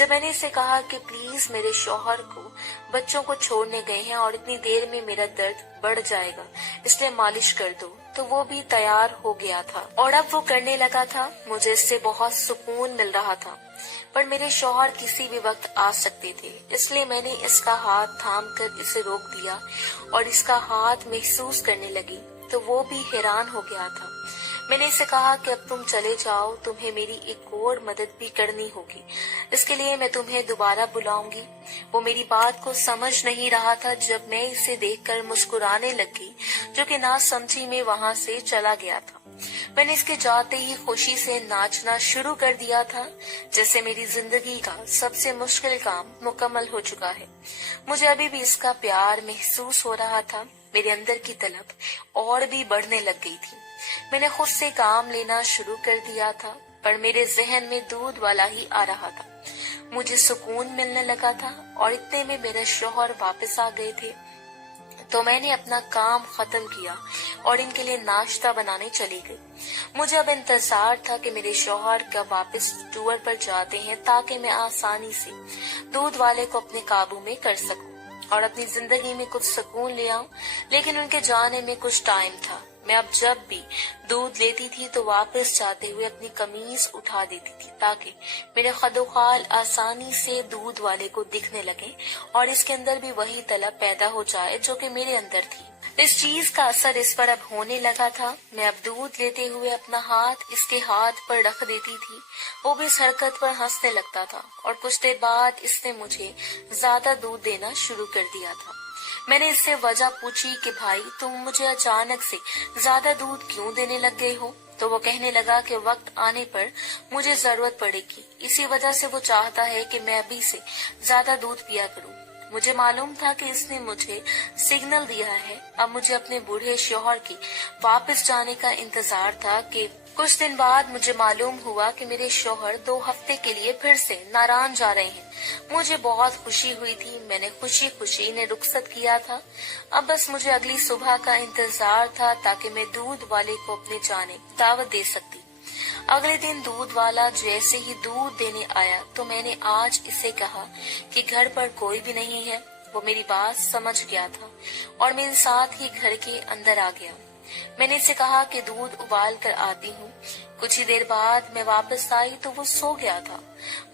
جب میں نے اسے کہا کہ پلیز میرے شوہر کو بچوں کو چھوڑنے گئے ہیں اور اتنی دیر میں میرا درد بڑھ جائے گا، اس لیے مالش کر دو، تو وہ بھی تیار ہو گیا تھا اور اب وہ کرنے لگا تھا۔ مجھے اس سے بہت سکون مل رہا تھا، پر میرے شوہر کسی بھی وقت آ سکتے تھے، اس لیے میں نے اس کا ہاتھ تھام کر اسے روک دیا اور اس کا ہاتھ محسوس کرنے لگی تو وہ بھی حیران ہو گیا تھا۔ میں نے اسے کہا کہ اب تم چلے جاؤ، تمہیں میری ایک اور مدد بھی کرنی ہوگی، اس کے لیے میں تمہیں دوبارہ بلاؤں گی۔ وہ میری بات کو سمجھ نہیں رہا تھا جب میں اسے دیکھ کر مسکرانے لگی، جو کہ نہ سمجھی میں وہاں سے چلا گیا تھا۔ میں نے اس کے جاتے ہی خوشی سے ناچنا شروع کر دیا تھا، جیسے میری زندگی کا سب سے مشکل کام مکمل ہو چکا ہے۔ مجھے ابھی بھی اس کا پیار محسوس ہو رہا تھا، میرے اندر کی طلب اور بھی بڑھنے لگ گئی تھی۔ میں نے خود سے کام لینا شروع کر دیا تھا، پر میرے ذہن میں دودھ والا ہی آ رہا تھا۔ مجھے سکون ملنے لگا تھا اور اتنے میں میرے شوہر واپس آ گئے تھے، تو میں نے اپنا کام ختم کیا اور ان کے لیے ناشتہ بنانے چلی گئی۔ مجھے اب انتظار تھا کہ میرے شوہر کب واپس ٹور پر جاتے ہیں تاکہ میں آسانی سے دودھ والے کو اپنے قابو میں کر سکوں اور اپنی زندگی میں کچھ سکون لے آؤں، لیکن ان کے جانے میں کچھ ٹائم تھا۔ میں اب جب بھی دودھ لیتی تھی تو واپس جاتے ہوئے اپنی قمیض اٹھا دیتی تھی تاکہ میرے خد و خال آسانی سے دودھ والے کو دکھنے لگے اور اس کے اندر بھی وہی طلب پیدا ہو جائے جو کہ میرے اندر تھی۔ اس چیز کا اثر اس پر اب ہونے لگا تھا۔ میں اب دودھ لیتے ہوئے اپنا ہاتھ اس کے ہاتھ پر رکھ دیتی تھی، وہ بھی اس حرکت پر ہنسنے لگتا تھا اور کچھ دیر بعد اس نے مجھے زیادہ دودھ دینا شروع کر دیا تھا۔ میں نے اس سے وجہ پوچھی کہ بھائی تم مجھے اچانک سے زیادہ دودھ کیوں دینے لگ گئے ہو؟ تو وہ کہنے لگا کہ وقت آنے پر مجھے ضرورت پڑے گی، اسی وجہ سے وہ چاہتا ہے کہ میں ابھی سے زیادہ دودھ پیا کروں۔ مجھے معلوم تھا کہ اس نے مجھے سگنل دیا ہے۔ اب مجھے اپنے بوڑھے شوہر کے واپس جانے کا انتظار تھا کہ کچھ دن بعد مجھے معلوم ہوا کہ میرے شوہر 2 ہفتے کے لیے پھر سے ناران جا رہے ہیں۔ مجھے بہت خوشی ہوئی تھی، میں نے خوشی خوشی انہیں رخصت کیا تھا۔ اب بس مجھے اگلی صبح کا انتظار تھا تاکہ میں دودھ والے کو اپنے جانے کی دعوت دے سکتی۔ اگلے دن دودھ والا جیسے ہی دودھ دینے آیا تو میں نے آج اسے کہا کہ گھر پر کوئی بھی نہیں ہے۔ وہ میری بات سمجھ گیا تھا اور میرے ساتھ ہی گھر کے اندر آ گیا۔ میں نے اسے کہا کہ دودھ ابال کر آتی ہوں۔ کچھ ہی دیر بعد میں واپس آئی تو وہ سو گیا تھا۔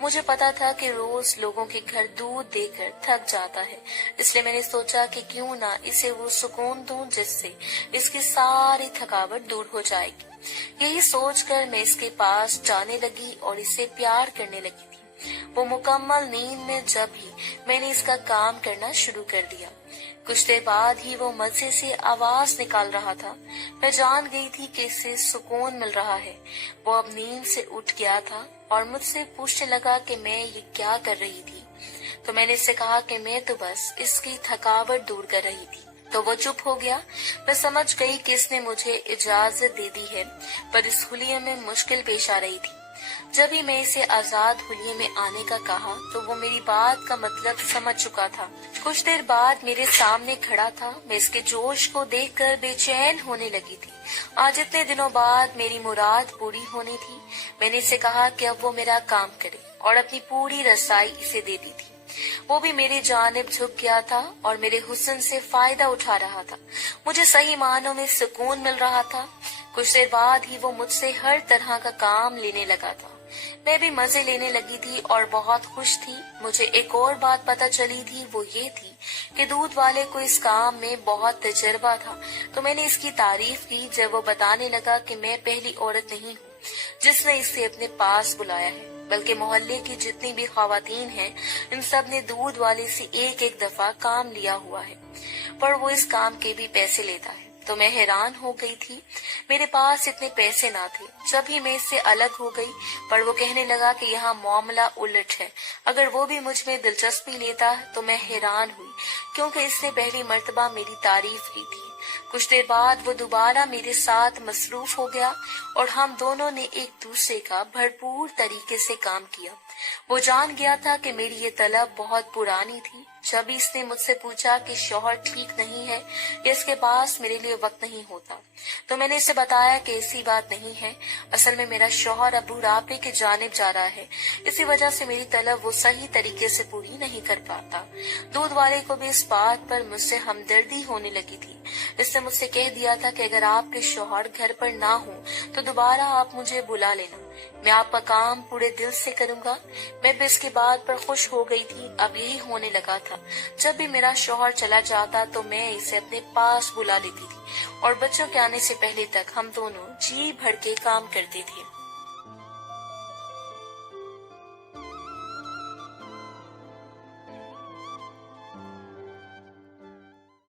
مجھے پتا تھا کہ روز لوگوں کے گھر دودھ دے کر تھک جاتا ہے، اس لیے میں نے سوچا کہ کیوں نہ اسے وہ سکون دوں جس سے اس کی ساری تھکاوٹ دور ہو جائے گی۔ یہی سوچ کر میں اس کے پاس جانے لگی اور اسے پیار کرنے لگی تھی۔ وہ مکمل نیند میں جب ہی میں نے اس کا کام کرنا شروع کر دیا، کچھ دیر بعد ہی وہ مزے سے آواز نکال رہا تھا۔ میں جان گئی تھی کہ اسے سکون مل رہا ہے۔ وہ اب نیند سے اٹھ گیا تھا اور مجھ سے پوچھنے لگا کہ میں یہ کیا کر رہی تھی، تو میں نے اس سے کہا کہ میں تو بس اس کی تھکاوٹ دور کر رہی تھی۔ تو وہ چپ ہو گیا۔ میں سمجھ گئی کہ اس نے مجھے اجازت دے دی ہے، پر اس حلیے میں مشکل پیش آ رہی تھی۔ جب ہی میں اسے آزاد حلیے میں آنے کا کہا تو وہ میری بات کا مطلب سمجھ چکا تھا۔ کچھ دیر بعد میرے سامنے کھڑا تھا۔ میں اس کے جوش کو دیکھ کر بے چین ہونے لگی تھی۔ آج اتنے دنوں بعد میری مراد پوری ہونی تھی۔ میں نے اسے کہا کہ اب وہ میرا کام کرے اور اپنی پوری رسائی اسے دے دی تھی۔ وہ بھی میری جانب جھک گیا تھا اور میرے حسن سے فائدہ اٹھا رہا تھا۔ مجھے صحیح معنوں میں سکون مل رہا تھا۔ کچھ دیر بعد ہی وہ مجھ سے ہر طرح کا کام لینے لگا تھا۔ میں بھی مزے لینے لگی تھی اور بہت خوش تھی۔ مجھے ایک اور بات پتہ چلی تھی، وہ یہ تھی کہ دودھ والے کو اس کام میں بہت تجربہ تھا، تو میں نے اس کی تعریف کی جب وہ بتانے لگا کہ میں پہلی عورت نہیں ہوں جس نے اسے اپنے پاس بلایا ہے، بلکہ محلے کی جتنی بھی خواتین ہیں ان سب نے دودھ والے سے ایک دفعہ کام لیا ہوا ہے، پر وہ اس کام کے بھی پیسے لیتا ہے۔ تو میں حیران ہو گئی تھی، میرے پاس اتنے پیسے نہ تھے۔ جب ہی میں اس سے الگ ہو گئی، پر وہ کہنے لگا کہ یہاں معاملہ الٹ ہے، اگر وہ بھی مجھ میں دلچسپی لیتا تو میں حیران ہوئی کیونکہ اس نے پہلی مرتبہ میری تعریف کی تھی۔ کچھ دیر بعد وہ دوبارہ میرے ساتھ مصروف ہو گیا اور ہم دونوں نے ایک دوسرے کا بھرپور طریقے سے کام کیا۔ وہ جان گیا تھا کہ میری یہ طلب بہت پرانی تھی، جب اس نے مجھ سے پوچھا کہ شوہر ٹھیک نہیں ہے یا اس کے پاس میرے لیے وقت نہیں ہوتا، تو میں نے اسے بتایا کہ ایسی بات نہیں ہے، اصل میں میرا شوہر اب بڑھاپے کی جانب جا رہا ہے، اسی وجہ سے میری طلب وہ صحیح طریقے سے پوری نہیں کر پاتا۔ دودھ والے کو بھی اس بات پر مجھ سے ہمدردی ہونے لگی تھی۔ اس نے مجھ سے کہہ دیا تھا کہ اگر آپ کے شوہر گھر پر نہ ہوں تو دوبارہ آپ مجھے بلا لینا، میں آپ کا کام پورے دل سے کروں گا۔ میں بھی اس کی بات پر خوش ہو گئی تھی۔ اب یہی ہونے لگا تھا، جب بھی میرا شوہر چلا جاتا تو میں اسے اپنے پاس بلا لیتی تھی اور بچوں کے آنے سے پہلے تک ہم دونوں جی بھر کے کام کرتے تھے۔